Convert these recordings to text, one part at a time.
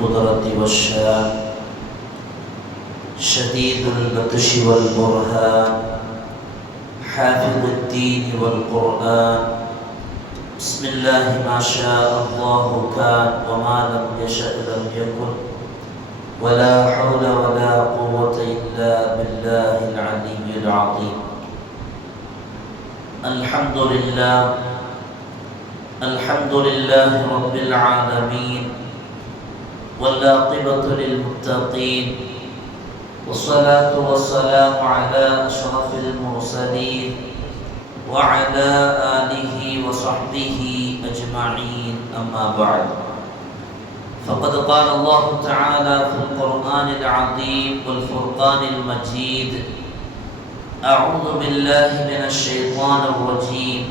القدرة والشان شديد البطش والبرهان حافظ الدين والقرآن بسم الله ما شاء الله كان وما لم يشأ لم يكن ولا حول ولا قوة إلا بالله العلي العظيم. الحمد لله رب العالمين والعاقبة للمتقين والصلاة والسلام على أشرف المرسلين وعلى آله وصحبه أجمعين أما بعد فقد قال الله تعالى في القرآن العظيم والفرقان المجيد أعوذ بالله من الشيطان الرجيم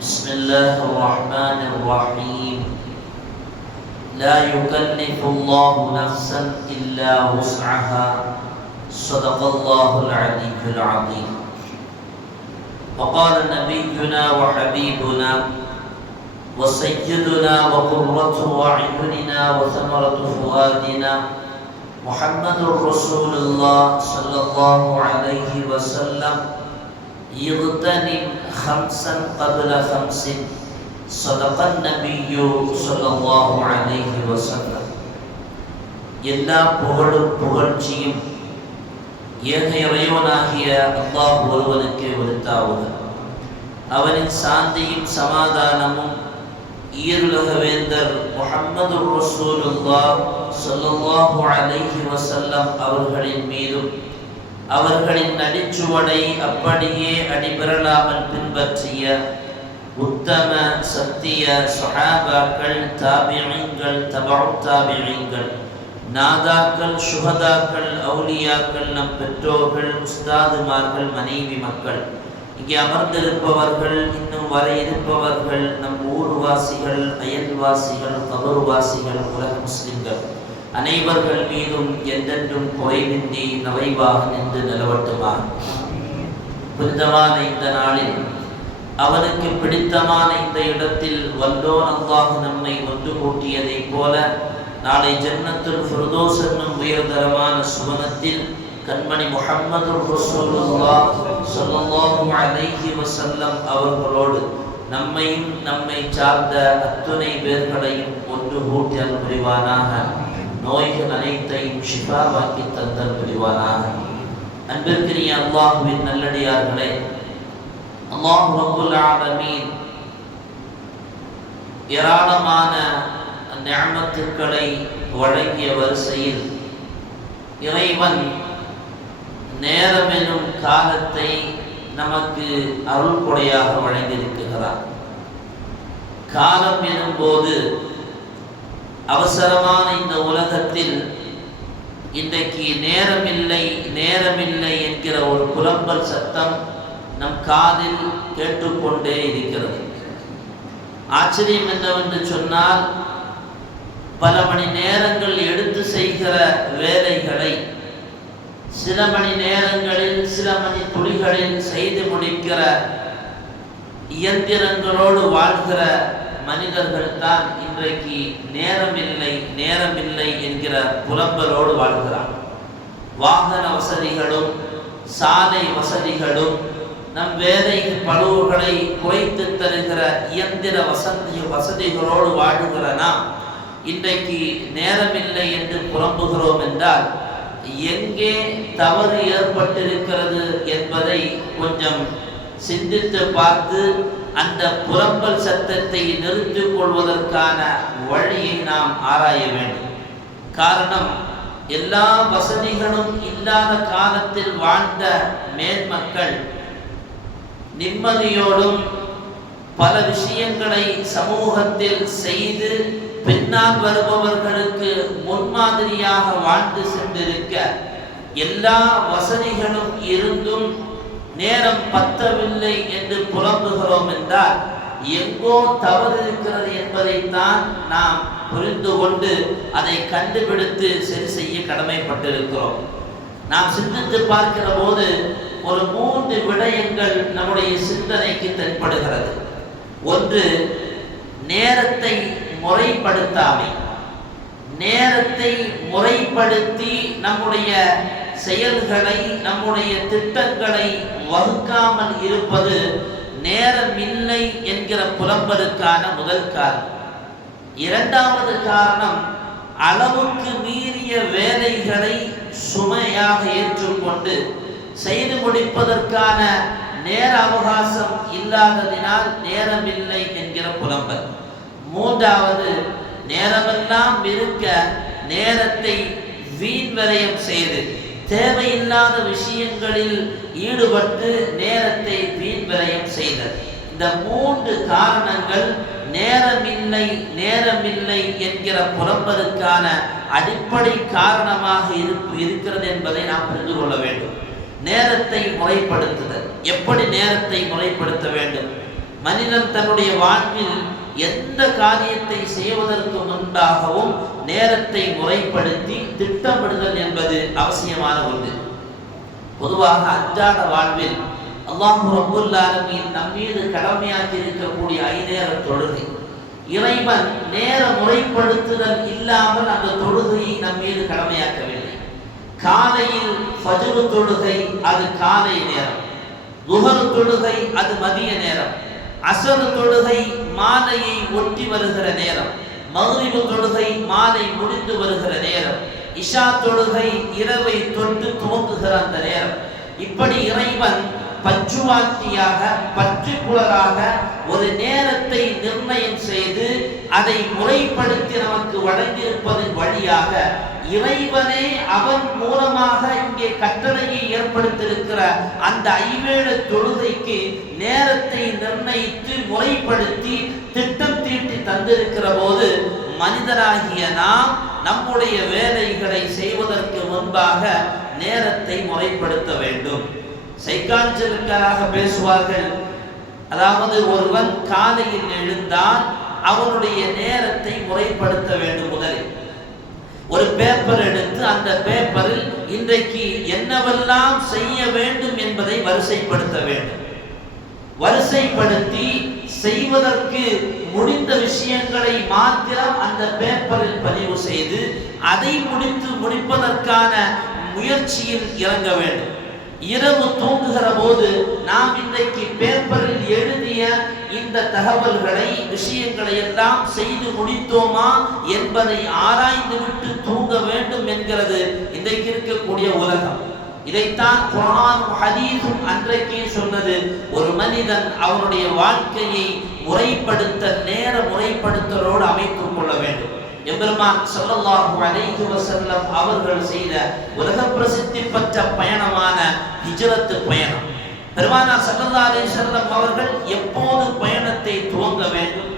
بسم الله الرحمن الرحيم لا يكلف الله نفسا إلا وسعها صدق الله العلي العظيم. وقال نبينا وحبيبنا وسيدنا وقرة أعيننا وثمرة فؤادنا محمد رسول الله صلى الله عليه وسلم يغتنم خمسا قبل خمس صدق النبي صلى الله عليه وسلم. எல்லா புகழ்ச்சியும் ஏக இறைவனாகிய அல்லாஹ் ஒருவனுக்கே உரித்தாவுக. அவனின் சாந்தியும் சமாதானமும் ஈருலக வேந்தர் முஹம்மது ரசூலுல்லாஹ் ஸல்லல்லாஹு அலைஹி வஸல்லம் அவர்களின் மீதும் அவர்களின் நடிச்சுவடை அப்படியே அடிபெறலாமல் பின்பற்றிய உத்தம சத்திய ஸஹாபாக்கள், தாபிஈன்கள், தபஉத் தாபிஈன்கள், நாதாக்கள், சுஹதாக்கள், அவுலியாக்கள், நம் பெற்றோர்கள், உஸ்தாதுமார்கள், மனைவி மக்கள், இங்கே அமர்ந்திருப்பவர்கள், இன்னும் வர இருப்பவர்கள், நம் ஊர்வாசிகள், அயல்வாசிகள், கபர்வாசிகள், உலக முஸ்லிம்கள் அனைவர்கள் மீதும் என்றென்றும் குறைவின்றி நிறைவாக நின்று நிலவட்டுமாக. புனிதமான இந்த நாளில் அவனுக்கு பிடித்தமான இந்த இடத்தில் வல்லோன் அல்லாஹ் நம்மை ஒன்று கூட்டியதைப் போல நாளை ஜன்னத்துல் ஃபிர்தௌஸ் என்னும் உயர்தரமான சுவனத்தில் கண்மணி முஹம்மது ரசூலுல்லாஹ் ஸல்லல்லாஹு அலைஹி வஸல்லம் அவர்களோடு நம்மையும் நம்மை சார்ந்த அத்துணை பேர்களையும் ஒன்று கூட்டி அருள் புரிவானாக. நோய்கள் அனைத்தையும் ஷிஃபாவாக்கி தந்தல் புரிவானாக. அன்பிற்கினிய அல்லாஹ்வின் நல்லடியார்களே, அல்லாஹ் ரப்புல் ஆலமீன் ஏராளமான நிஅமத்துக்களை வழங்கிய வரிசையில் இறைவன் நேரம் எனும் காலத்தை நமக்கு அருள் கொடையாக வழங்கியிருக்கிறார். காலம் எனும் போது அவசரமான இந்த உலகத்தில் இன்றைக்கு நேரமில்லை என்கிற ஒரு புலம்பல் சத்தம் நம் காதில் கேட்டுக்கொண்டே இருக்கிறது. ஆச்சரியம் என்னவென்று சொன்னால், பல மணி நேரங்கள் எடுத்து செய்கிற வேலைகளை சில மணி நேரங்களில், சில மணி துளிகளில் செய்து முடிக்கிற இயந்திரங்களோடு வாழ்கிற மனிதர்கள் தான் இன்றைக்கு நேரமில்லை என்கிற புலம்பலோடு வாழ்கிறார். வாகன வசதிகளும் சாலை வசதிகளும் நம் வேலை பளுவுகளை குறைத்து தருகிற இயந்திர வசதிகளோடு வாழுகிற நாம் இன்றைக்கு நேரமில்லை என்று புலம்புகிறோம் என்றால் எங்கே தவறு ஏற்பட்டிருக்கிறது என்பதை கொஞ்சம் சிந்தித்து பார்த்து அந்த புலம்பல் சத்தத்தை நிறுத்திக் கொள்வதற்கான வழியை நாம் ஆராய வேண்டும். காரணம், எல்லா வசதிகளும் இல்லாத காலத்தில் வாழ்ந்த மேன்மக்கள் நிம்மதியோடும் பல விஷயங்களை சமூகத்தில் செய்து பின்னால் வருபவர்களுக்கு முன்மாதிரியாக வாழ்ந்து சென்றிருக்க, எல்லா வசதிகளும் இருந்தும் நேரம் பத்தவில்லை என்று புலம்புகிறோம் என்றால் எங்கோ தவறு இருக்கிறது என்பதைத்தான் நாம் புரிந்து கொண்டு அதை கண்டுபிடித்து சரி செய்ய கடமைப்பட்டிருக்கிறோம். நாம் சிந்தித்து பார்க்கிற போது ஒரு 3 விடயங்கள் நம்முடைய சிந்தனைக்கு தென்படுகிறது. ஒன்று, நேரத்தை முறைப்படுத்தாமை. நேரத்தை முறைப்படுத்தி நம்முடைய செயல்களை, நம்முடைய திட்டங்களை வகுக்காமல் இருப்பது நேரமில்லை என்கிற புலம்பலுக்கான முதல் காரணம். இரண்டாவது காரணம், அளவுக்கு மீறிய வேலைகளை சுமையாக ஏற்றுக்கொண்டு செய்து முடிப்பதற்கான நேர அவகாசம் இல்லாததினால் நேரமில்லை என்கிற புலம்பல். மூன்றாவது, நேரமெல்லாம் இருக்க நேரத்தை வீண் விரயம் செய்து தேவையில்லாத விஷயங்களில் ஈடுபட்டு நேரத்தை வீண் விரயம் செய்தது. இந்த மூன்று காரணங்கள் நேரமில்லை நேரமில்லை என்கிற புலம்பலுக்கான அடிப்படை காரணமாக இருக்கிறது என்பதை நாம் புரிந்து கொள்ள வேண்டும். நேரத்தை முறைப்படுத்துதல். எப்படி நேரத்தை முறைப்படுத்த வேண்டும்? மனிதன் தன்னுடைய வாழ்வில் எந்த காரியத்தை செய்வதற்கு முன்பாகவும் நேரத்தை முறைப்படுத்தி திட்டமிடுதல் என்பது அவசியமான ஒன்று. பொதுவாக அன்றாட வாழ்வில் அல்லாஹ் ரப்பல் ஆலமீன் நம்மீது கடமையாக்கி இருக்கக்கூடிய 5 நேர தொழுகை, இறைவன் நேர முறைப்படுத்துதல் இல்லாமல் அந்த தொழுகையை நம்மீது கடமையாக்கவில்லை. காலையில் ஃபஜ்ர் தொழுகை அது காலை நேரம், லுஹர் தொழுகை அது மதிய நேரம், அஸர் தொழுகை மாலையை ஒட்டி வருகிற நேரம், மக்ரிப் தொழுகை மாலை முடிந்து வருகிற நேரம், இஷா தொழுகை இரவை தொட்டு துவங்குகிற அந்த நேரம். இப்படி இறைவன் பஞ்சுவாத்தியாக பர்டிகுலராக ஒரு நேரத்தை நிர்ணயம் செய்து அதை முறைப்படுத்தி நமக்கு வழங்கியிருப்பதன் வழியாக இறைவனே அவன் மூலமாக இங்கே கட்டளையை ஏற்படுத்தியிருக்கிற அந்த 5 வேள தொழுகைக்கு நேரத்தை நிர்ணயித்து முறைப்படுத்தி திட்டம் தீட்டி தந்திருக்கிற போது மனிதனாகிய நாம் நம்முடைய வேலைகளை செய்வதற்கு முன்பாக நேரத்தை முறைப்படுத்த வேண்டும். சைக்காலஜிக்கலாக பேசுவார்கள். அதாவது ஒருவன் காலையில் எழுந்தால் அவனுடைய நேரத்தை முறைப்படுத்த வேண்டும். முதலில் ஒரு பேப்பர் எடுத்து அந்த பேப்பரில் இன்றைக்கு என்னவெல்லாம் செய்ய வேண்டும் என்பதை வரிசைப்படுத்த வேண்டும். வரிசைப்படுத்தி செய்வதற்கு முடிந்த விஷயங்களை மாத்திரம் அந்த பேப்பரில் பதிவு செய்து அதை முடிப்பதற்கான முயற்சியில் இறங்க வேண்டும். இரவு தூங்குகிற போது நாம் இன்றைக்கு பேப்பரில் எழுதிய இந்த தகவல்களை, விஷயங்களை எல்லாம் செய்து முடித்தோமா என்பதை ஆராய்ந்து விட்டு தூங்க வேண்டும் என்கிறது இன்றைக்கு இருக்கக்கூடிய உலகம். இதைத்தான் குர்ஆனும் ஹதீஸும் அன்றைக்கே சொன்னது. ஒரு மனிதன் அவனுடைய வாழ்க்கையை நேர முறைப்படுத்தலோடு அமைத்துக் கொள்ள வேண்டும். எம்பெருமான் ஸல்லல்லாஹு அலைஹி வஸல்லம் அவர்கள் செய்த உலக பிரசித்தி பெற்ற பயணமான ஹிஜ்ரத் பயணம். பெருமானார் ஸல்லல்லாஹு அலைஹி வஸல்லம் அவர்கள் எப்போது பயணத்தை துவங்க வேண்டும்,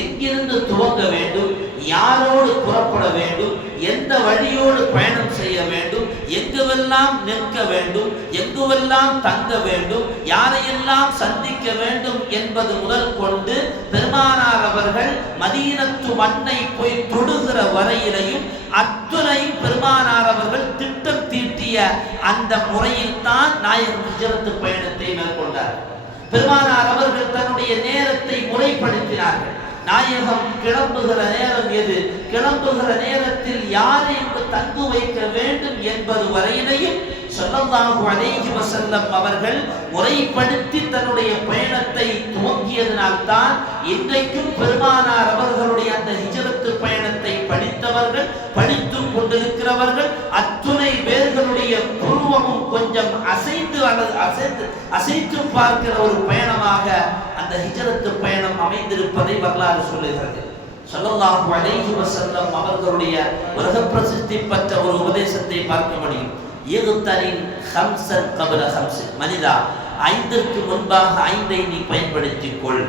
எங்கிருந்து துவங்க வேண்டும், யாரோடு புறப்பட வேண்டும், எந்த வழியோடு பயணம் செய்ய வேண்டும், எங்குவெல்லாம் நிற்க வேண்டும், எங்குவெல்லாம் தங்க வேண்டும், யாரையெல்லாம் சந்திக்க வேண்டும் என்பது முதல் கொண்டு பெருமானார் அவர்கள் மதீனத்து மண்ணை போய் தொடுகிற வரையிலையும் அத்துணையும் பெருமானார் அவர்கள் திட்டம் தீட்டிய அந்த முறையில் தான் நாயகம் ஹிஜ்ரத் பயணத்தை மேற்கொண்டார். பெருமானார் அவர்கள் தன்னுடைய நேரத்தை முறைப்படுத்தினார்கள். நாயகம் கிளம்புகிற நேரம் எது, கிளம்புகிற நேரத்தில் யாரை தங்கு வைக்க வேண்டும் என்பது வரையிலையும் ஸல்லல்லாஹு அலைஹி வஸல்லம் அவர்கள் முறைப்படுத்தி தன்னுடைய பயணத்தை துவங்கியதனால்தான் இன்றைக்கும் பெருமானார் அவர்களுடைய அந்த ஹிஜ்ரத் பயணத்தை படித்தவர்கள், படித்துக் கொண்டிருக்கிறவர்கள் அத்துணை பேர்களுடைய புருவமும் கொஞ்சம் அசைத்து பார்க்கிற ஒரு பயணமாக அந்த ஹிஜ்ரத் பயணம் அமைந்திருப்பதை வரலாறு சொல்லுகிறது. ஸல்லல்லாஹு அலைஹி வஸல்லம் அவர்களுடைய உலக பிரசித்தி பெற்ற ஒரு உபதேசத்தை பார்க்க முடியும். இக்தனின் ஹம்ஸன் கப்ல ஹம்ஸ். மனிதா, 5ற்கு முன்பாக 5ஐ நீ பயன்படுத்திக் கொள்.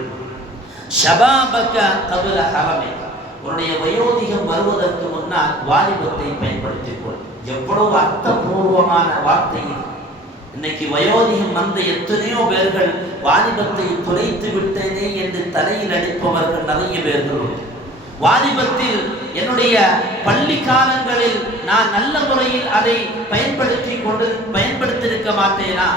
ஷபாபக கப்ல ஹரமிக. உன்னுடைய வயோதிகம் வருவதற்கு முன்னால் வாலிபத்தை பயன்படுத்திக் கொள். எவ்வளவு அர்த்தபூர்வமான வார்த்தை இது. இன்னைக்கு வயோதிகம் வந்த எத்தனையோ பேர்கள் வாலிபத்தை துளைத்து விட்டேனே என்று தலையில் அடிப்பவர்கள் நிறைய பேர்கள் உண்டு. வாலிபத்தில் என்னுடைய பள்ளி காலங்களில் நான் நல்ல முறையில் அதை பயன்படுத்தியிருக்க மாட்டேனா,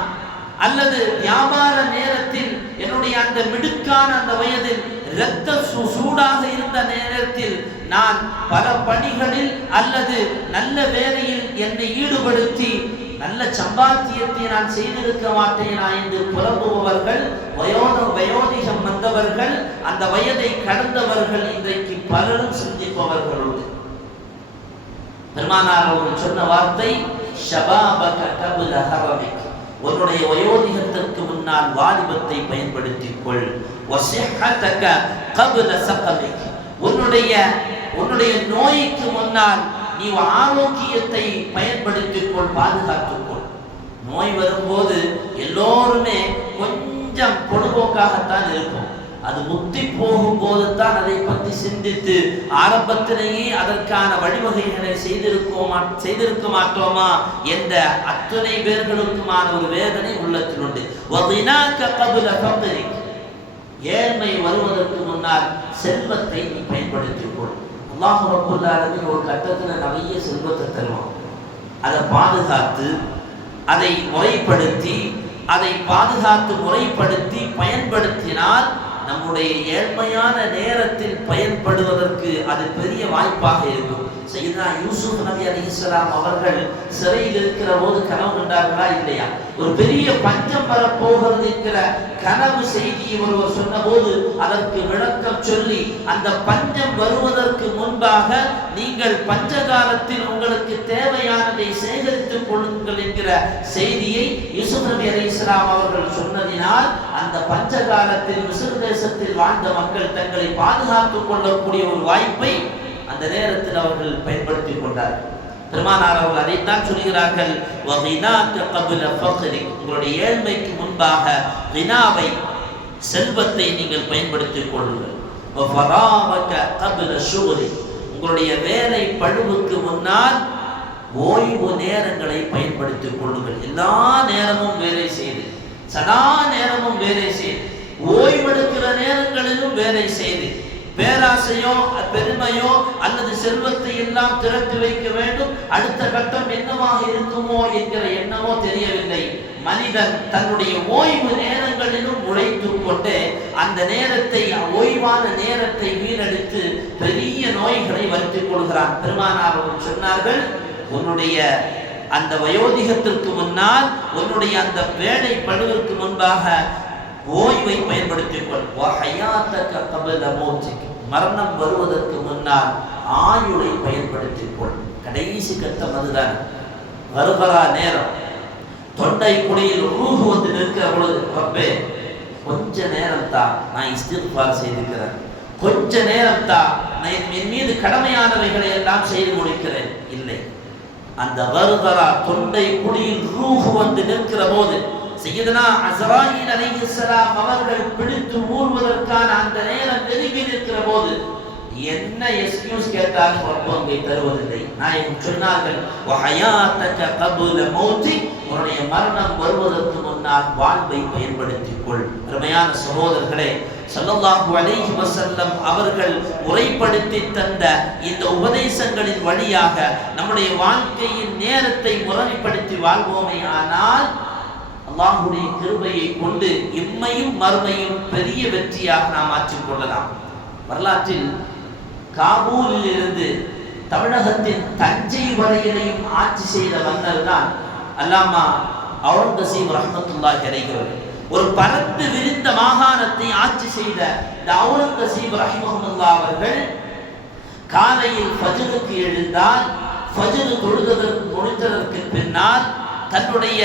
அல்லது வியாபார நேரத்தில் என்னுடைய அந்த மிடுக்கான அந்த வயதில் இரத்த சூடாக இருந்த நேரத்தில் நான் பல பணிகளில் அல்லது நல்ல வேலையில் என்னை ஈடுபடுத்தி நல்ல சம்பாத்தியத்தை நான் செய்திருக்க மாட்டேனா என்று புலம்புபவர்கள், வயோதிகம் வந்தவர்கள், அந்த வயதை கடந்தவர்கள் இன்றைக்கு பலரும் சிந்திப்பவர்கள் உண்டு. பெருமானார் அவர்கள் சொன்ன வார்த்தை, ஷபாபக கப்ல ஹரமிக், உன்னுடைய வயோதிகத்திற்கு முன்னால் வாலிபத்தை பயன்படுத்திக் கொள். வஸிஹதக கப்ல ஸகமிக், உன்னுடைய நோய்க்கு முன்னால் நீ ஆரோக்கியத்தை பயன்படுத்திக் கொள், பாதுகாத்துக் கொள். நோய் வரும்போது எல்லோருமே கொஞ்சம் பொழுதுபோக்காகத்தான் இருக்கும். அது முத்தி போகும்போது தான் அதை பற்றி சிந்தித்து ஆரம்பத்திலேயே அதற்கான வழிவகைகளை செய்திருக்க மாட்டோமா என்ற அத்தனை பேர்களுக்குமான ஒரு வேதனை உள்ளத்தில் உண்டு. ஏழ்மை வருவதற்கு முன்னால் செல்வத்தை நீ பயன்படுத்திக் கொள். அல்லாஹ் ரப்பல் ஆலமீன் ஒரு கட்டத்தில் நிறைய செல்வத்தை தருவான். அதை பாதுகாத்து, அதை முறைப்படுத்தி, அதை பாதுகாத்து முறைப்படுத்தி பயன்படுத்தினால் நம்முடைய ஏழ்மையான நேரத்தில் பயன்படுவதற்கு அது பெரிய வாய்ப்பாக இருக்கும். சையதுனா யூசுப் நபி அலைஹிஸ்ஸலாம் அவர்கள் சிறையில் இருக்கிற போது கனவு கண்டார்களா இல்லையா? ஒரு பெரிய பஞ்சம் வரப்போகிறது என்கிற கனவு செய்தியை ஒருவர் சொன்ன போது அதற்கு விளக்கம் சொல்லி, அந்த பஞ்சம் வருவதற்கு முன்பாக நீங்கள் பஞ்ச காலத்தில் உங்களுக்கு தேவையானதை சேகரித்துக் கொள்ளுங்கள் என்கிற செய்தியை யூசுப் நபி அலைஹிஸ்ஸலாம் அவர்கள் சொன்னதினால் அந்த பஞ்ச காலத்தில் மிஸ்ர் தேசத்தில் வாழ்ந்த மக்கள் தங்களை பாதுகாத்துக் கொள்ளக்கூடிய ஒரு வாய்ப்பை அந்த நேரத்தில் அவர்கள் பயன்படுத்திக் கொண்டார்கள். பெருமானார் அவர்கள் அதைத்தான் சொல்கிறார்கள், உங்களுடைய ஏழ்மைக்கு முன்பாக வினாவை, செல்வத்தை நீங்கள் பயன்படுத்திக் கொள்ளுங்கள். உங்களுடைய வேலை பழுவுக்கு முன்னால் ஓய்வு நேரங்களை பயன்படுத்திக் கொள்ளுங்கள். எல்லா நேரமும் வேலை செய்து, சதா நேரமும் வேலை செய்து, ஓய்வெடுக்கிற நேரங்களிலும் வேலை செய்து, பேராசையோ பெருமையோ அல்லது செல்வத்தை எல்லாம் திரட்டி வைக்க வேண்டும், அடுத்த கட்டம் என்னவாக இருக்குமோ என்கிற எண்ணமோ தெரியவில்லை. மனிதன் தன்னுடைய ஓய்வு நேரங்களிலும் உழைத்துக் கொண்டு அந்த நேரத்தை, ஓய்வான நேரத்தை வீணடித்து பெரிய நோய்களை வருத்திக் கொள்கிறான். பெருமானார் அவர்கள் சொன்னார்கள், உன்னுடைய அந்த வயோதிகத்திற்கு முன்னால், உன்னுடைய அந்த வேலை பழுவிற்கு முன்பாக ஓய்வை பயன்படுத்திக் கொள். மரணம் வருவதற்கு முன்னால் ஆயுளை பயன்படுத்திக் கொள். கடைசி கட்டம் அதுதான். வருகிறா நேரம், தொண்டை குழியில் ரூஹ் வந்து நிற்கிற பொழுது, ரப்பே கொஞ்ச நேரம் தான், நான் இஸ்திக்பார் செய்திருக்கிறேன், கொஞ்ச நேரம் தான், நான் என் மீது கடமையானவைகளை எல்லாம் செய்து முடிக்கிறேன். இல்லை, அந்த வருகிறா தொண்டை குழியில் ரூஹ் வந்து நிற்கிற போது சையதுனா அஸ்ராயில் அலைஹிஸ்ஸலாம் அவர்கள் பிடித்து ஊர்வதற்கான அந்த நேரம் நெருங்கி நிற்கிற போது என்ன எக்ஸ்கியூஸ் கேட்டாலும் ரப்பங்கை தருவதில்லை. நாயகம் சொன்னார்கள், வஹயாத்தக கப்ல மௌதி, உன்னுடைய மரணம் வருவதற்கு முன்னால் வாழ்வை பயன்படுத்திக் கொள். அருமையான சகோதரர்களே, ஸல்லல்லாஹு அலைஹி வஸல்லம் அவர்கள் முறைப்படுத்தி தந்த இந்த உபதேசங்களின் வழியாக நம்முடைய வாழ்க்கையின் நேரத்தை முறைப்படுத்தி வாழ்வோமே ஆனால் அல்லாஹ்வுடைய கிருபையை கொண்டு இம்மையும் மறுமையும் பெரிய வெற்றியாக நாம் மாற்றிக் கொள்ளலாம். வரலாற்றில் காபூலில் இருந்து தமிழகத்தின் தஞ்சை வரையிலையும் ஆட்சி செய்த மன்னர் தான் அல்லாமா அவுரங்கசீப் ரஹ்மத்துல்லாஹி அலைஹி அவர்கள். ஒரு பரந்து விரிந்த மாகாணத்தை ஆட்சி செய்த இந்த அவுரங்கசீப் ரஹ்மத்துல்லாஹி அவர்கள் காலையில் ஃபஜ்ருக்கு எழுந்தால், ஃபஜ்ர் தொழுதற்கு முடித்ததற்கு பின்னால் தன்னுடைய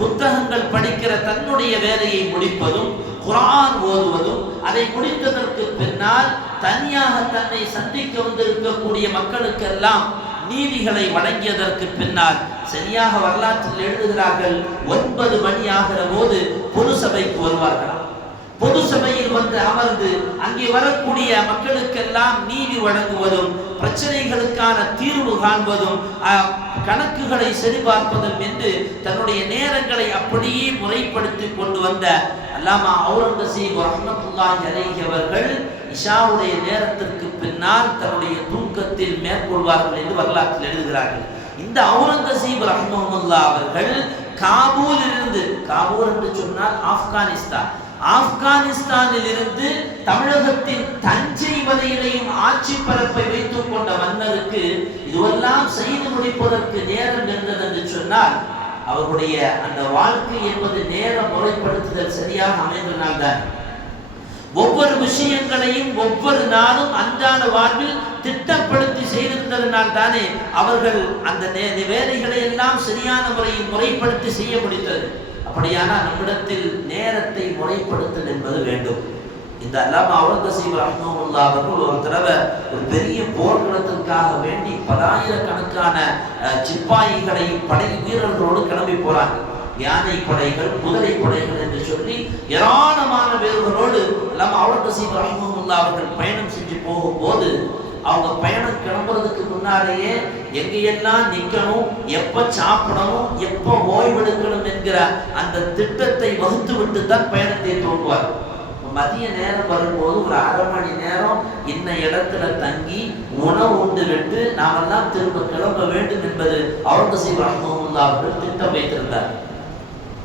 புத்தகங்கள் படிக்கிற தன்னுடைய வேலையை முடிப்பதும், குர்ஆன் ஓதுவதும், அதை முடித்ததற்கு பின்னால் தனியாக தன்னை சந்திக்க வந்திருக்கக்கூடிய மக்களுக்கெல்லாம் நீதிகளை வழங்கியதற்கு பின்னால் சரியாக வரலாற்றில் எழுதுகிறார்கள், 9 மணி ஆகிற போது பொது சபைக்கு வருவார்களாம். பொது சபையில் வந்து அமர்ந்து அங்கே வரக்கூடிய மக்களுக்கெல்லாம் நீதி வழங்குவதும், பிரச்சனைகளுக்கான தீர்வு காண்பதும், கணக்குகளை சரிபார்ப்பதும் என்று தன்னுடைய நேரங்களை அப்படியே முறைப்படுத்தி கொண்டு வந்த அல்லாமா அவுரங்கசீப் ரஹ்மத்துல்லாஹி அலைஹி அவர்கள் இஷாவுடைய நேரத்திற்கு பின்னால் தன்னுடைய தூக்கத்தில் மேற்கொள்வார்கள் என்று வரலாற்றில் எழுதுகிறார்கள். இந்த அவுரங்கசீப் ரஹ்மத்துல்லாஹி அவர்கள் காபூலிலிருந்து, காபூல் என்று சொன்னால் ஆப்கானிஸ்தான், ஆப்கானிஸ்தானில் இருந்து தமிழகத்தின் தஞ்சை வரையிலையும் ஆட்சி பரப்பை வைத்துக் கொண்ட மன்னருக்கு இதுவெல்லாம் செய்து முடிப்பதற்கு நேரம் இருந்தது என்று சொன்னால் அவருடைய அந்த வாழ்க்கை என்பது நேர முறைப்படுத்துதல் சரியாக அமைந்தனால்தான். ஒவ்வொரு விஷயங்களையும் ஒவ்வொரு நாளும் அன்றாட வாழ்வில் திட்டப்படுத்தி செய்திருந்ததனால் தானே அவர்கள் அந்த வேலைகளை எல்லாம் சரியான முறையில் முறைப்படுத்தி செய்ய முடித்தது. அப்படியானால் நம்மிடத்தில் நேரத்தை முறைப்படுத்தல் என்பது வேண்டும். இந்த அல்லாமா அவுரங்கசீப் ரஹ்மத்துல்லாஹி அவர்கள் ஒரு தடவை ஒரு பெரிய போர்க்களத்திற்காக வேண்டி பலாயிரக்கணக்கான சிப்பாய்களை படை வீரர்களோடு கிளம்பி போறாங்க. யானை படைகள், குதிரை படைகள் என்று சொல்லி ஏராளமான வீரர்களோடு அல்லாமா அவுரங்கசீப் ரஹ்மத்துல்லாஹி அவர்கள் பயணம் செஞ்சு போகும்போது அவங்க பயணம் கிளம்புறதுக்கு முன்னாலேயே எங்கெல்லாம் நிற்கணும், எப்ப சாப்பிடணும், எப்ப ஓய்வெடுக்கணும் என்கிற அந்த திட்டத்தை வகுத்து விட்டு தான் பயணத்தை துவங்குவார். மதிய நேரம் வரும்போது ஒரு அரை மணி நேரம் இந்த இடத்துல தங்கி உணவு உண்டு விட்டு நாமெல்லாம் திரும்ப கிளம்ப வேண்டும் என்பது அவுரங்கசீப் ரஹ்மத்துல்லாஹி அவர்கள் திட்டம் வைத்திருந்தார்.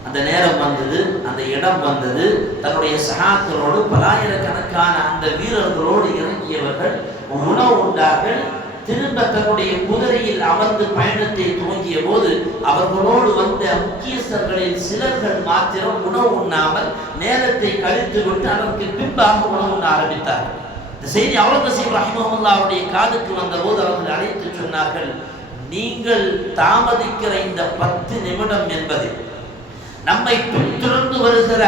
அந்த நேரம் வந்தது, அந்த இடம் வந்தது. தன்னுடைய சகாக்களோடு பலாயிரக்கணக்கான அந்த வீரர்களோடு இறங்கியவர்கள் உணவு உண்டார்கள். திரும்ப தன்னுடைய குதிரையில் அமர்ந்து பயணத்தை துவங்கிய போது அவர்களோடு வந்த முக்கியஸ்தர்களில் சிலர்கள் மாத்திரம் உணவு உண்ணாமல் நேரத்தை கழித்து விட்டு அதற்கு பின்பாக உணவு உண்ண ஆரம்பித்தார்கள். இந்த செய்தி அவுரங்கசீப் ரஹ்மத்துல்லாஹி அவருடைய காதுக்கு வந்த போது அவர்கள் அழைத்து சொன்னார்கள், நீங்கள் தாமதிக்கிற இந்த 10 நிமிடம் என்பது நம்மை பின்தொடர்ந்து வருகிற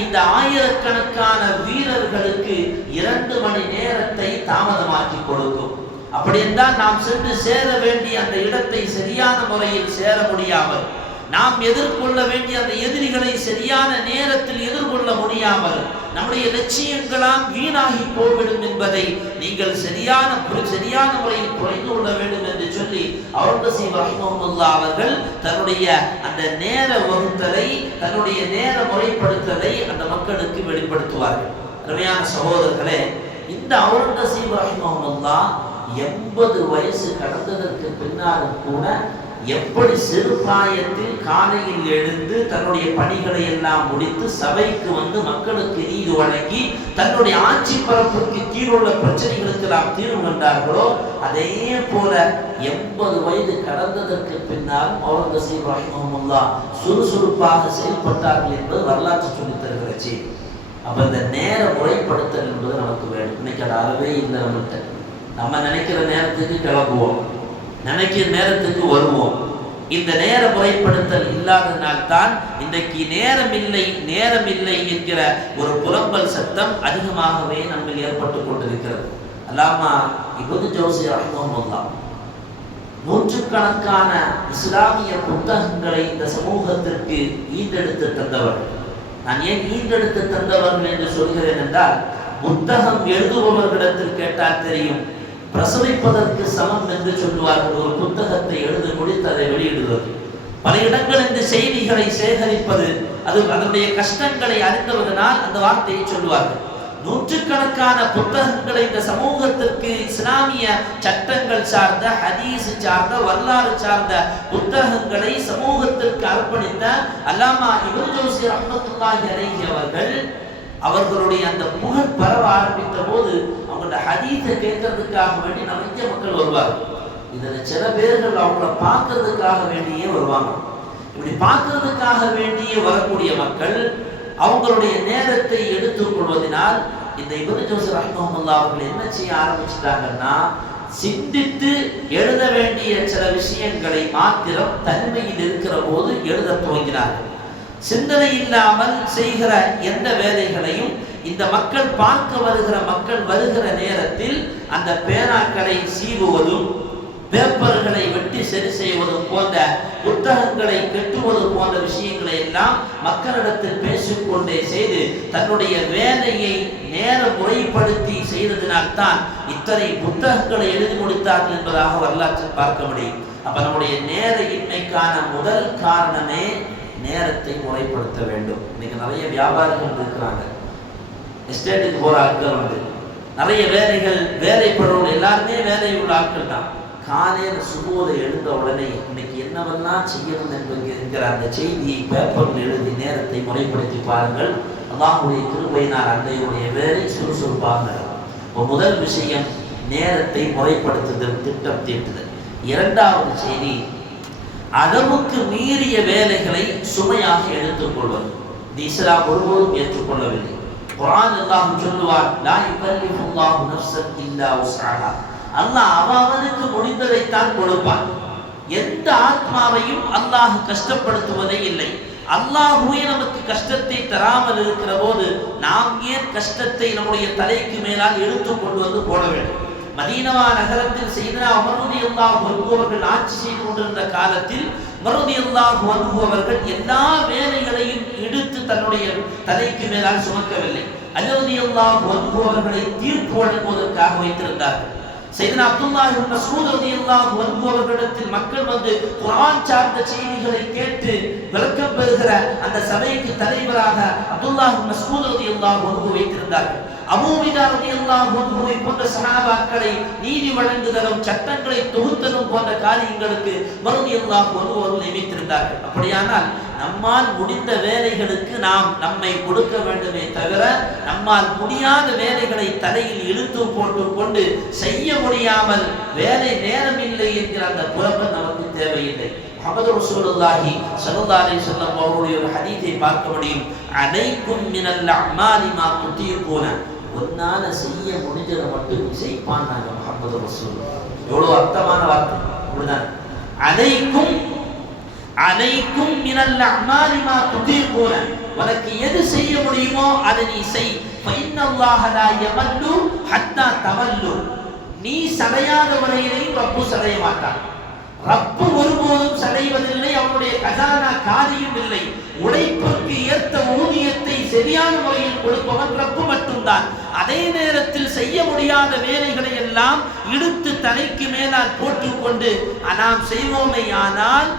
இந்த ஆயிரக்கணக்கான வீரர்களுக்கு 2 மணி நேரத்தை தாமதமாக்கி கொடுக்கும். அப்படி என்றால் நாம் சென்று சேர வேண்டிய அந்த இடத்தை சரியான முறையில் சேர முடியாமல், நாம் எதிர்கொள்ள வேண்டிய அந்த எதிரிகளை சரியான நேரத்தில் எதிர்கொள்ள முடியாமல் நம்முடைய லட்சியங்களாம் வீணாகி போய்விடும் என்பதை நீங்கள் சரியான முறையில் புரிந்து கொள்ள வேண்டும் என்று சொல்லி அவுரங்கசீப் ரஹ்மத்துல்லாஹி அவர்கள் தன்னுடைய அந்த நேர வகுத்தலை, தன்னுடைய நேர முறைப்படுத்தலை அந்த மக்களுக்கு வெளிப்படுத்துவார்கள். அருமையான சகோதரர்களே, இந்த அவுரங்கசீப் ரஹ்மத்துல்லாஹி 80 வயசு கடந்ததற்கு பின்னாலும் கூட எப்படி சிறு பிராயத்தில் காலையில் எழுந்து தன்னுடைய பணிகளை எல்லாம் முடித்து சபைக்கு வந்து மக்களுக்கு நீதி வழங்கி தன்னுடைய ஆட்சி பரப்புக்கு கீழுள்ள பிரச்சனைகளுக்கு நாம் தீர்வு கண்டார்களோ அதே போல 80 வயது கடந்ததற்கு பின்னாலும் அவுரங்கசீப் ரஹ்மத்துல்லாஹி சுறுசுறுப்பாக செயல்பட்டார்கள் என்பது வரலாற்று சொல்லித் தருகிற செய்தி. அப்ப இந்த நேர முறைப்படுத்தல் என்பது நமக்கு வேண்டும். இன்னைக்கு அது அறவே இல்லை. நம்ம நினைக்கிற நேரத்துக்கு கிளம்புவோம், நினைக்கிற நேரத்துக்கு வருவோம். இந்த நேர முறைப்படுத்தல் இல்லாததினால்தான் இன்றைக்கு நேரம் இல்லை என்கிற ஒரு புலம்பல் சத்தம் அதிகமாகவே நம்ம ஏற்பட்டு கொண்டிருக்கிறது. அல்லாமா இப்னு ஜௌஸி ரஹ்மத்துல்லாஹி நூற்றுக்கணக்கான இஸ்லாமிய புத்தகங்களை இந்த சமூகத்திற்கு ஈண்டெடுத்து தந்தவர். நான் ஏன் ஈண்டெடுத்து தந்தவர்கள் என்று சொல்கிறேன் என்றால், புத்தகம் எழுதுபவர்களிடத்தில் கேட்டால் தெரியும், பிரசவிப்பதற்கு சமம் என்று சொல்லுவார்கள். ஒரு புத்தகத்தை எழுதி முடித்து அதை வெளியிடுவது, பல இடங்கள் இந்த செய்திகளை சேகரிப்பது, அது அதனுடைய கஷ்டங்களை அறிந்தவதனால் அந்த வார்த்தையை சொல்லுவார்கள். நூற்றுக்கணக்கான புத்தகங்களை இந்த சமூகத்திற்கு இஸ்லாமிய சட்டங்கள் சார்ந்த, ஹதீஸ் சார்ந்த, வரலாறு சார்ந்த புத்தகங்களை சமூகத்திற்கு அர்ப்பணித்த அல்லாமா இப்னு ஜௌஸி ரஹ்மத்துல்லாஹி அலைஹி அவர்களுடைய அந்த புகழ் பரவ ஆரம்பித்த போது அவங்களோட ஹதீஸை கேட்கறதுக்காக வேண்டி நிறைய மக்கள் வருவாங்க. இதில் சில பேர்கள் அவங்கள பார்க்கறதுக்காக வேண்டியே வருவாங்க. இப்படி பார்க்கறதுக்காக வேண்டியே வரக்கூடிய மக்கள் அவங்களுடைய நேரத்தை எடுத்துக் கொள்வதனால் இந்த இப்னு ஜௌஸி ரஹ்மத்துல்லாஹி அவர்கள் என்ன செய்ய ஆரம்பிச்சிட்டாங்கன்னா, சிந்தித்து எழுத வேண்டிய சில விஷயங்களை மாத்திரம் தனிமையில் இருக்கிற போது எழுத துவங்கினார்கள். சிந்தனை இல்லாமல் செய்கிற எந்த வேலைகளையும் இந்த மக்கள் பார்க்க வருகிற மக்கள் வருகிற நேரத்தில் அந்த பேனாக்களை சீவுவதும், பேப்பர்களை வெட்டி சரி செய்வதும் போன்ற, புத்தகங்களை கெட்டுவது போன்ற விஷயங்களை எல்லாம் மக்களிடத்தில் பேசிக்கொண்டே செய்து தன்னுடைய வேலையை நேர முறைப்படுத்தி செய்ததினால்தான் இத்தனை புத்தகங்களை எழுதி முடித்தார்கள் என்பதாக வரலாற்றில் பார்க்க முடியும். அப்ப நம்முடைய நேர இன்மைக்கான முதல் காரணமே நேரத்தை முறைப்படுத்த வேண்டும். இன்னைக்கு நிறைய வியாபாரிகள் இருக்கிறாங்க, எஸ்டேட்டுக்கு போற ஆட்கள் வந்து நிறைய வேலைப்படுறவங்க எல்லாருமே வேலை உள்ள ஆட்கள் தான். காலையில் சுபோதை எழுந்த உடனே இன்னைக்கு என்னவெல்லாம் செய்யணும் என்கிற அந்த செய்தியை பேப்பரில் எழுதி நேரத்தை முறைப்படுத்தி பாருங்கள். அல்லாஹ்வுடைய கிருபையினால் அன்றையுடைய வேலை சுறுசுறுப்பாக நடக்கும். முதல் விஷயம் நேரத்தை முறைப்படுத்துதல், திட்டம் தீட்டுதல். இரண்டாவது செய்தி அளவுக்கு மீறிய வேலைகளை சுமையாக எடுத்துக்கொள்வது. இஸ்லாம் ஒருபோதும் ஏற்றுக்கொள்ளவில்லை. குர்ஆன் அல்லாஹ் சொல்லுவார், லா யுகல்லிஃபுல்லாஹு நஃப்ஸன் இல்லா உஸ்ஆஹா. அல்லாஹ் அவனுக்கு முடிந்ததைத்தான் கொடுப்பான். எந்த ஆத்மாவையும் அல்லாஹ் கஷ்டப்படுத்துவதே இல்லை. அல்லாஹ்வே நமக்கு கஷ்டத்தை தராமல் இருக்கிற போது நாம் ஏன் கஷ்டத்தை நம்முடைய தலைக்கு மேலால் எடுத்துக் கொண்டு வந்து போட வேண்டும்? மதீனா நகரத்தில் செய்தனா உமர் ரலியல்லாஹு அன்ஹு அவர்கள் ஆட்சி செய்து கொண்டிருந்த காலத்தில் உமர் ரலியல்லாஹு அன்ஹு அவர்கள் எல்லா வேலைகளையும் எடுத்து தன்னுடைய தலைக்கு மேலால் சுமக்கவில்லை. அலி ரலியல்லாஹு அன்ஹு அவர்களை தீர்ப்பு வழங்குவதற்காக வைத்திருந்தார்கள். சையதுனா அப்துல்லாஹ் இப்னு மஸ்ஊத் ரலியல்லாஹு அன்ஹு அவர்களிடத்தில் மக்கள் வந்து குர்ஆன் சார்ந்த செய்திகளை கேட்டு விளக்கம் பெறுகிற அந்த சபைக்கு தலைவராக அப்துல்லாஹ் இப்னு மஸ்ஊத் ரலியல்லாஹு அன்ஹு வைத்திருந்தார்கள். அபூ உபைதா ரலியல்லாஹு அன்ஹு போன்ற சஹாபாக்களை நீதி வழங்குதலும் சட்டங்களை தொகுத்தலும் போன்ற காரியங்களுக்கு ரலியல்லாஹு அன்ஹு அவர்கள் நியமித்திருந்தார்கள். அப்படியானால் நம்மால் முடிந்த வேலைகளுக்கு நாம் நம்மை கொடுக்க வேண்டுமே தவிர நம்மால் முடியாத வேலைகளை தலையில் இழுத்து போட்டு கொண்டு செய்ய முடியாமல் வேலை நேரம் இல்லை என்கிற அந்த புலம்பல் நமக்கு தேவையில்லை. முஹம்மது ரசூலுல்லாஹி ஸல்லல்லாஹு அலைஹி வஸல்லம் அவருடைய ஒரு ஹதீஸை பார்க்க முடியும். அலைக்கும் மினல் அமாலி மா துதீகுன. ஒன்னால செய்ய முடிஞ்சதை மட்டும் செய்ப்பானாங்க முஹம்மது ரசூலுல்லாஹ். எவ்வளவு அர்த்தமான வார்த்தை அப்படிதான். அலைக்கும் மினல் அமாலி மா துதீகுன. உனக்கு எது செய்ய முடியுமோ அதை நீ செய். ஃபஇன்னல்லாஹ லா யமல்லு ஹத்தா தமல்லு. நீ சடையாத வரையிலேயும் ரப்பு சடைய மாட்டான். ரப்பு ஒருபோதும் சடைவதில்லை. அவனுடைய கஜானா காலியும் இல்லை. உழைப்புக்கு ஏற்ற ஊதியத்தை சரியான முறையில் கொடுப்பவன் ரப்பு மட்டும்தான். அதே நேரத்தில் செய்ய முடியாத வேலைகளை எல்லாம் இழுத்து தலைக்கு மேலால் போட்டுக்கொண்டு நாம் செய்வோமே ஆனால்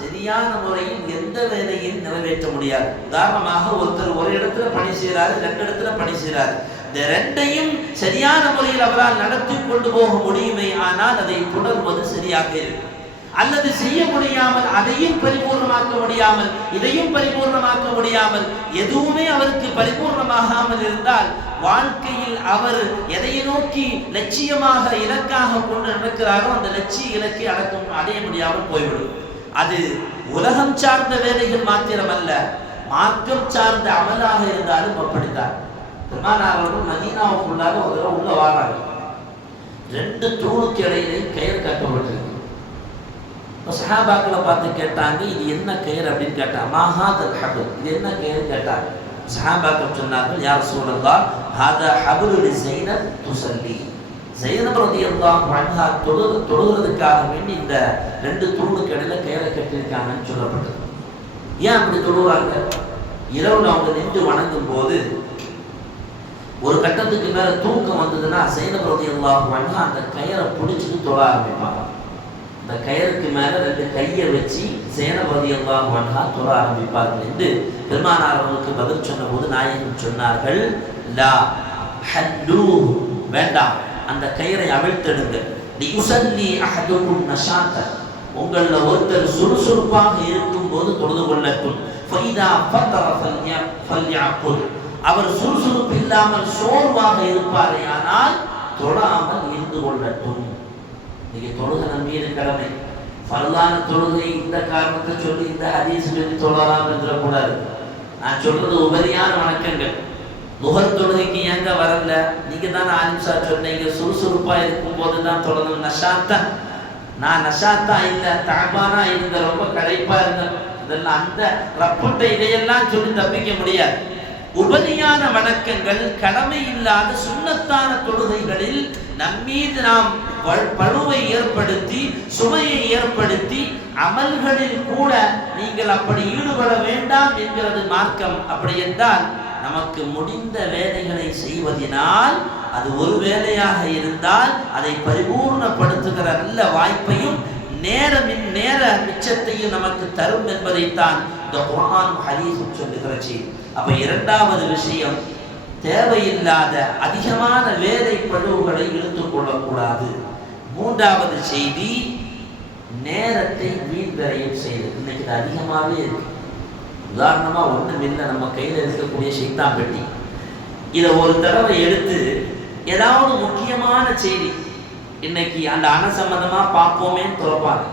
சரியான முறையில் எந்த வேலையும் நிறைவேற்ற முடியாது. உதாரணமாக ஒருத்தர் ஒரு இடத்துல பணி செய்கிறாரு, 2 இடத்துல பணி செய்கிறாரு. இந்த ரெண்டையும் சரியான முறையில் அவரால் நடத்தி கொண்டு போக முடியுமே ஆனால் அதை தொடர்வது சரியாக இருக்கும். அல்லது செய்ய முடியாமல் அதையும் பரிபூர்ணமாக்க முடியாமல் இதையும் பரிபூர்ணமாக்க முடியாமல் எதுவுமே அவருக்கு பரிபூர்ணமாகாமல் இருந்தால் வாழ்க்கையில் அவர் எதை நோக்கி லட்சியமாக இலக்காக கொண்டு நடக்கிறாரோ அந்த லட்சிய இலக்கை அடைய முடியாமல் போய்விடும். அது உலகம் சார்ந்த வேலைகள் மாத்திரமல்ல, மார்க்கம் சார்ந்த அமலாக இருந்தாலும் அப்படித்தான். பெருமானார் மதீனாவுக்குள்ளாக ஒரு தடவை உள்ள வாராங்க. 2 தூணுக்கு இடையிலே கயிறு கட்டப்பட்டிருக்கு. சஹாபாக்களை பார்த்து கேட்டாங்க, இது என்ன கயிறு அப்படின்னு கேட்டாங்க. மாஹாதல் ஹபுல், இது என்ன கயிறு கேட்டாங்க. சஹாபாக்கள் சொன்னார்கள், யா ரசூலல்லாஹ் ஹாதா ஹபுல் ஸைனப் துஸல்லி. ஸைனப் ரலியல்லாஹு அன்ஹா தொழுகிறதுக்காக வேண்டி இந்த 2 தூணுக்கு இடையில கயிறை கட்டியிருக்காங்கன்னு சொல்லப்பட்டது. ஏன் அப்படி தொழுகிறாங்க? இரவுல அவங்க நின்று வணங்கும் போது ஒரு கட்டத்துக்கு மேல தூக்கம் வந்ததுன்னா ஸைனப் ரலியல்லாஹு அன்ஹா அந்த கயிறை பிடிச்சிட்டு தொழ ஆரம்பிப்பாங்க. அந்த கயிறுக்கு மேல 2 கையை வச்சு ஸைனப் ரலியல்லாஹு அன்ஹா தொழ ஆரம்பிப்பார்கள் என்று பெருமானார் அவர்களுக்கு பதில் சொன்ன போது நாயகம் சொன்னார்கள், லா ஹல்லூ, வேண்டாம், அந்த கயிறை அவிழ்த்தெடுங்க. லியுஸல்லி அஹதுக்கும் நஷாத, உங்கள ஒருத்தர் சுறுசுறுப்பாக இருக்கும் போது தொழுது கொள்ளட்டும். ஃபைதா ஃபதர ஃபல்யஅகுல், அவர் சுறுசுறுப்பு இல்லாமல் சோர்வாக இருப்பாரே ஆனால் தொழாமல் இருந்து கொள்ளட்டும். நீங்க தொழுகை மீது கடமை. ஃபர்லான தொழுகை இந்த காரணத்தை சொல்லி இந்த ஹதீஸ் சொல்லி தொழலாம் என்றக்கூடாது. நான் சொல்றது உபரியான வணக்கங்கள். லுஹர் தொழுகைக்கு ஏங்க வரல? நீங்க தான் ஆலிம்சா சொன்னீங்க சுறுசுறுப்பா இருக்கும் போது தான் தொழணும். நஷாத்தா, நான் நஷாத்தா இல்லை, தாபானா இருந்த, ரொம்ப களைப்பா இருந்தேன், இதெல்லாம் அந்த ரப்புட்ட இதையெல்லாம் சொல்லி தப்பிக்க முடியாது. உபரியான வணக்கங்கள், கடமை இல்லாத சுன்னத்தான தொழுகைகளில் நம்மீது நாம் பழுவை ஏற்படுத்தி சுமையை ஏற்படுத்தி அமல்களில் கூட நீங்கள் அப்படி ஈடுபட வேண்டாம் என்கிறது மார்க்கம். அப்படி என்றால் நமக்கு முடிந்த வேலைகளை செய்வதனால் அது ஒரு வேலையாக இருந்தால் அதை பரிபூர்ணப்படுத்துகிற நல்ல வாய்ப்பையும் நேர மிச்சத்தையும் நமக்கு தரும் என்பதைத்தான் இந்த குர்ஆன் ஹதீஸும் சொல்லுகிறது. அப்ப இரண்டாவது விஷயம், தேவையில்லாத அதிகமான வேலை பழுவுகளை இழுத்துக் கொள்ளக்கூடாது. மூன்றாவது செய்தி, நேரத்தை வீண் விரயம் செய்வது. இன்னைக்கு அதிகமாகவே இருக்கு. உதாரணமா ஒன்றும் இல்லை, நம்ம கையில் இருக்கக்கூடிய ஷைத்தான் பெட்டி. இதை ஒரு தடவை எடுத்து ஏதாவது முக்கியமான செய்தி இன்னைக்கு அந்த அணை சம்பந்தமா பார்ப்போமேன்னு துறப்பாங்க.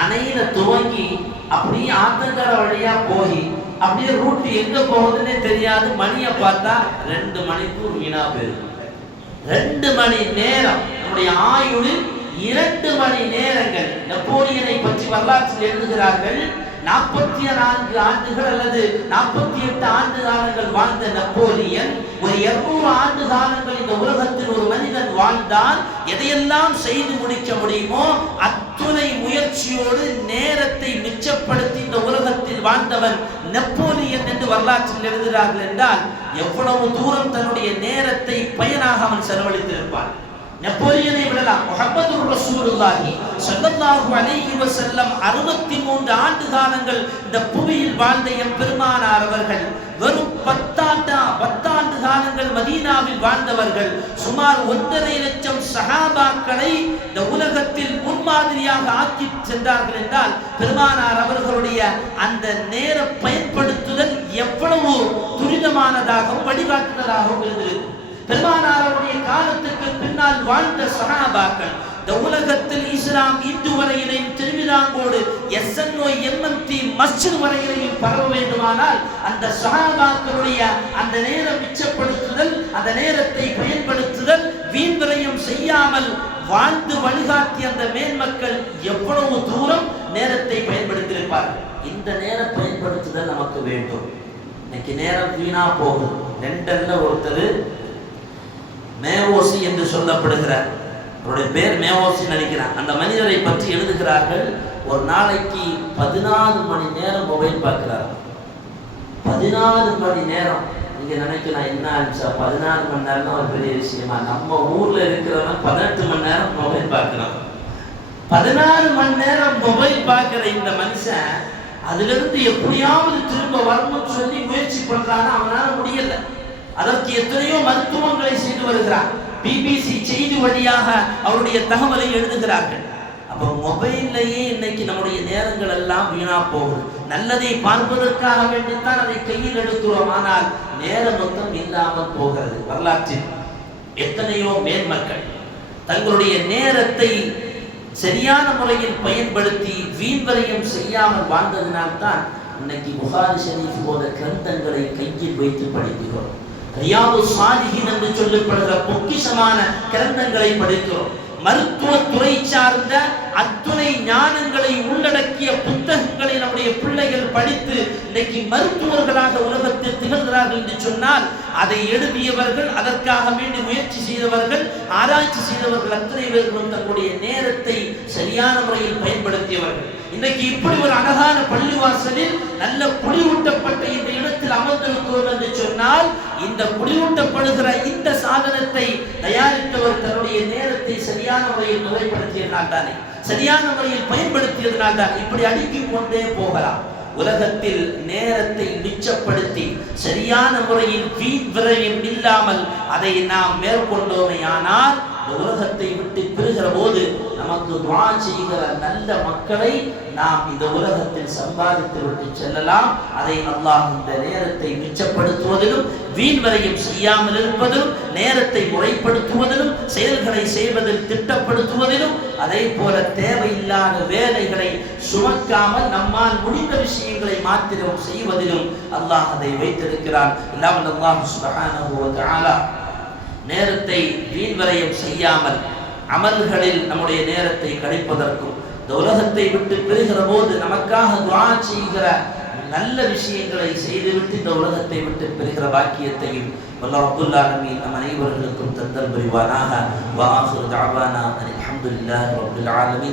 அணையில துவங்கி அப்படியே ஆத்தங்கரை வழியா போய் அப்படியே ரூட் எங்க போகுதுன்னே தெரியாது. மணியை பார்த்தா 2 மணிக்கூர் வீணா போயிருக்கும். 2 மணி நேரம், நம்முடைய ஆயுளில் 2 மணி நேரங்கள். நெப்போலியனை பற்றி வரலாற்றில் எழுதுகிறார்கள், 44 ஆண்டுகள் அல்லது 48 ஆண்டு காலங்கள் வாழ்ந்த நெப்போலியன் ஒரு 200 ஆண்டு காலங்கள் இந்த உலகத்தில் ஒரு மனிதன் வாழ்ந்தால் எதையெல்லாம் செய்து முடிக்க முடியுமோ அத்துணை முயற்சியோடு நேரத்தை மிச்சப்படுத்தி இந்த உலகத்தில் வாழ்ந்தவன் நெப்போலியன் என்று வரலாற்றில் எழுதுகிறார்கள் என்றால் எவ்வளவு தூரம் தன்னுடைய நேரத்தை பயனாக அவன் செலவழித்திருப்பான். நெப்போலியனை விடலாம். முஹம்மது ரசூலுல்லாஹி ஸல்லல்லாஹு அலைஹி வஸல்லம் 63 ஆண்டு காலங்கள் இந்த புவியில் வாழ்ந்த எம் பெருமானார் அவர்கள் வெறும் 10 ஆண்டு காலங்கள் மதீனாவில் வாழ்ந்தவர்கள். சுமார் 1.5 லட்சம் சஹாபாக்களை இந்த உலகத்தில் முன்மாதிரியாக ஆக்கி சென்றார்கள் என்றால் பெருமானார் அவர்களுடைய அந்த நேர பயன்படுத்துதல் எவ்வளவு துரிதமானதாகவும் வழிகாட்டுதலாகவும் இருந்தது. பெருமானாருடைய காலத்துக்கு பின்னால் வாழ்ந்த சஹாபாக்கள் இந்த உலகத்தில் இஸ்லாம் இன்று வரையிலையும் திருவிதாங்கோடு SNOMT மஸ்ஜித் வரையிலையும் பரவ வேண்டுமானால் அந்த சஹாபாக்களுடைய அந்த நேரம் மிச்சப்படுத்துதல், அந்த நேரத்தை பயன்படுத்துதல், வீண் விரயம் செய்யாமல் வாழ்ந்து வழிகாட்டிய அந்த மேன்மக்கள் எவ்வளவு தூரம் நேரத்தை பயன்படுத்தியிருப்பார்கள். இந்த நேரம் பயன்படுத்துதல் நமக்கு வேண்டும். இன்னைக்கு நேரம் வீணா போகும். லண்டன்ல ஒருத்தர் மேவோசி என்று சொல்லப்படுகிறார், அவருடைய பேர் மேவோசி நினைக்கிறார். அந்த மனிதரை பற்றி எழுதுகிறார்கள், ஒரு நாளைக்கு 14 மணி நேரம் மொபைல் பார்க்கிறார். 14 மணி நேரம். நீங்க நினைக்கலாம் என்ன ஆச்சா 14 மணி நேரம் ஒரு பெரிய விஷயமா? நம்ம ஊர்ல இருக்கிறவன் 18 மணி நேரம் மொபைல் பார்க்கிறான். 14 மணி நேரம் மொபைல் பார்க்கிற இந்த மனுஷன் அதுல இருந்து எப்படியாவது திரும்ப வரணும்னு சொல்லி முயற்சி பண்றான்னா அவனால முடியல. அதற்கு எத்தனையோ மருத்துவங்களை செய்து வருகிறார். BBC செய்தி வழியாக அவருடைய தகவலை எழுதுகிறார்கள். அப்ப மொபைல்லையே இன்னைக்கு நம்முடைய நேரங்கள் எல்லாம் வீணா போகுது. நல்லதை பார்ப்பதற்காக வேண்டித்தான் அதை கையில் எடுக்கிறோம், ஆனால் நேரம் மொத்தம் இல்லாமல் போகிறது. வரலாற்றில் எத்தனையோ மேன்மக்கள் தங்களுடைய நேரத்தை சரியான முறையில் பயன்படுத்தி வீண்வரையும் செய்யாமல் வாழ்ந்ததினால்தான் இன்னைக்கு புகாரி ஷரீஃப் போன்ற கிரந்தங்களை கையில் வைத்து படிக்கிறோம். ரியாது சாலிஹின் என்று சொல்லப்படுகிற பொக்கிஷமான கிரந்தங்களை படிக்கிறோம். மருத்துவத்துறை சார்ந்த அத்துணை ஞானங்களை உள்ளடக்கிய புத்தகங்களை நம்முடைய பிள்ளைகள் படித்து இன்னைக்கு மருத்துவர்களாக உலகத்தில் திகழ்கிறார்கள் என்று சொன்னால் அதை எழுதியவர்கள், அதற்காக வேண்டி முயற்சி செய்தவர்கள், ஆராய்ச்சி செய்தவர்கள் அத்தனை பேர்களும் தங்களுடைய நேரத்தை சரியான முறையில் பயன்படுத்தியவர்கள். இன்னைக்கு இப்படி ஒரு அழகான பள்ளிவாசலில் நல்ல குளிரூட்டப்பட்ட இந்த இடத்தில் அமர்ந்திருக்கிறோம் என்று சொன்னால் இந்த குளிரூட்டப்படுகிற இந்த சாதனத்தை தயாரித்தவர் தன்னுடைய நேரத்தை சரியான முறையில் முறைப்படுத்தியதனால் தானே, சரியான முறையில் பயன்படுத்தியதனால் தான். இப்படி அடுக்கிக் கொண்டே போகலாம். உலகத்தில் நேரத்தை மிச்சப்படுத்தி சரியான முறையில் வீண் விரயம் இல்லாமல் அதை நாம் மேற்கொண்டோமே ஆனால் உலகத்தை விட்டு பெறுகிற போது நமக்கு துஆ செய்கிற நல்ல மக்களை நாம் இந்த உலகத்தில் சம்பாதித்து விட்டு செல்லலாம். அதை அல்லாஹ் இந்த நேரத்தை மிச்சப்படுத்துவதிலும் வீண் விரயம் செய்யாமல் இருப்பதிலும் நேரத்தை முறைப்படுத்துவதிலும் செயல்களை செய்வதில் திட்டப்படுத்துவதிலும் அதே போல தேவையில்லாத வேலைகளை சுமக்காமல் நம்மால் முடிந்த விஷயங்களை மாத்திரம் செய்வதிலும் அல்லாஹ் அதை வைத்திருக்கிறான். அல்லாஹ் சுப்ஹானஹு வ தஆலா நேரத்தை வீண்வரையம் செய்யாமல் அமல்களில் நம்முடைய நேரத்தை கழிப்பதற்கும் இந்த உலகத்தை விட்டு பெறுகிற போது நமக்காக துஆ செய்கிற நல்ல விஷயங்களை செய்துவிட்டு இந்த உலகத்தை விட்டு பெறுகிற பாக்கியத்தையும் வல்லாஹ் ரப்புல் ஆலமீன் நம் அனைவர்களுக்கும் தந்தல் புரிவானாக. வ ஆகிரு தஅவானா அல்ஹம்துலில்லாஹி ரப்பில் ஆலமீன்.